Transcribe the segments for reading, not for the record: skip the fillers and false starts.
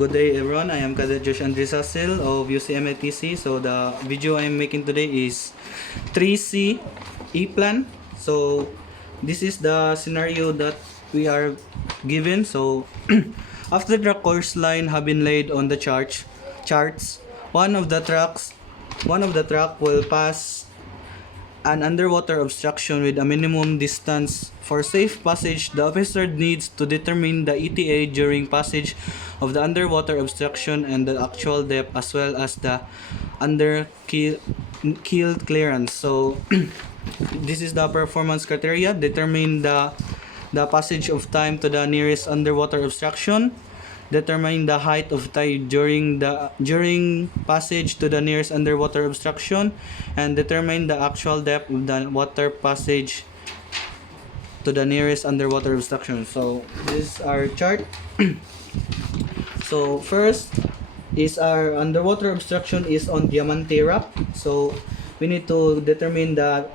good day everyone. I am Cadet Josh Andres Hasil of UCMATC. So the video I am making today is 3C Eplan. So this is the scenario that we are given. So after the course line have been laid on the charts, one of the track will pass an underwater obstruction with a minimum distance. For safe passage, the officer needs to determine the ETA during passage of the underwater obstruction and the actual depth, as well as the under keel clearance. So this is the performance criteria. Determine the passage of time to the nearest underwater obstruction. Determine the height of tide during passage to the nearest underwater obstruction, and determine the actual depth of the water passage to the nearest underwater obstruction. So this is our chart. So first is our underwater obstruction is on Diamante Rock. So we need to determine the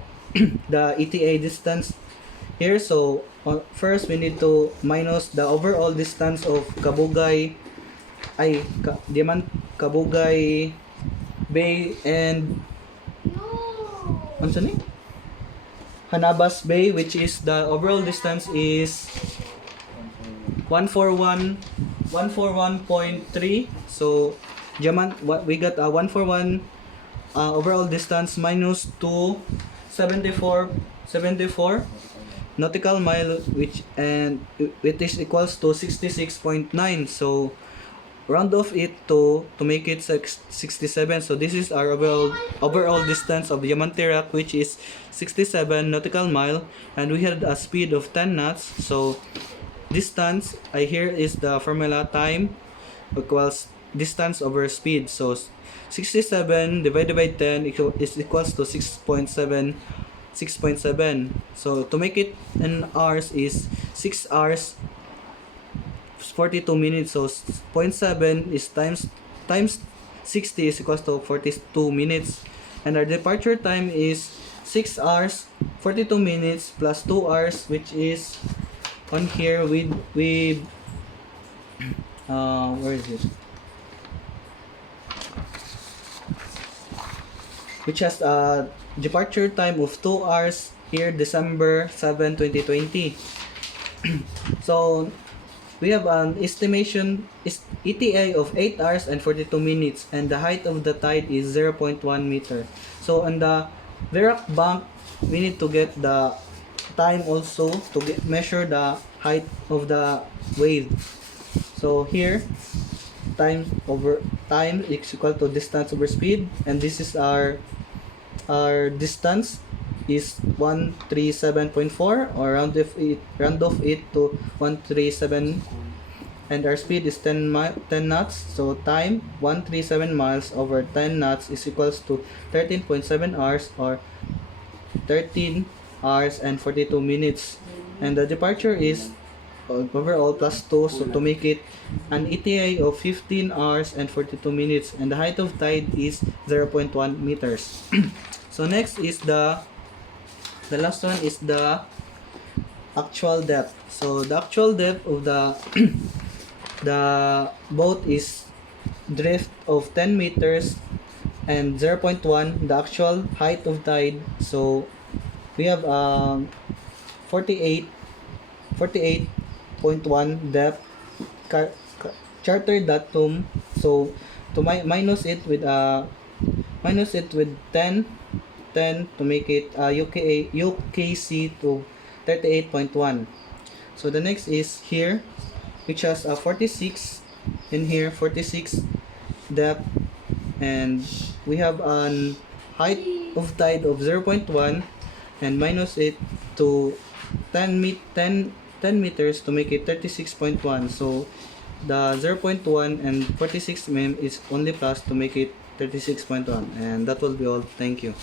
the ETA distance here. So first we need to minus the overall distance of Kabugay Bay and Hanabas Bay, which is the overall distance is 141.3. So what we got 141 overall distance minus 274 nautical mile, which is equals to 66.9. So round off it to make it 67. So this is our overall distance of Diamante Rock, which is 67 nautical mile, and we had a speed of 10 knots. So distance here is the formula: time equals distance over speed. So 67 divided by 10 is equals to 6.7. So to make it in hours is 6 hours 42 minutes. So 0.7 is times 60 is equals to 42 minutes, and our departure time is 6 hours 42 minutes plus 2 hours, which is on here with where is it, which has a departure time of 2 hours here, December 7, 2020. So we have an estimation ETA of 8 hours and 42 minutes, and the height of the tide is 0.1 meter. So on the Verac bank, we need to get the time also to measure the height of the wave. So here, time is equal to distance over speed, and this is our distance is 137.4, or round off it to 137, and our speed is 10 knots. So time 137 miles over 10 knots is equals to 13.7 hours, or 13 hours and 42 minutes, and the departure is overall plus 2, so to make it an ETA of 15 hours and 42 minutes, and the height of tide is 0.1 meters. So next is the last one is the actual depth. So the actual depth of the the boat is drift of 10 meters and 0.1 the actual height of tide. So we have 48.1 depth charter datum. So to minus it with 10 to make it UKC to 38.1. So the next is here, which has a 46 in here, 46 depth, and we have an height of tide of 0.1 and minus it to 10 meters to make it 36.1. So the 0.1 and 46 mm is only plus to make it 36.1, and that will be all. Thank you.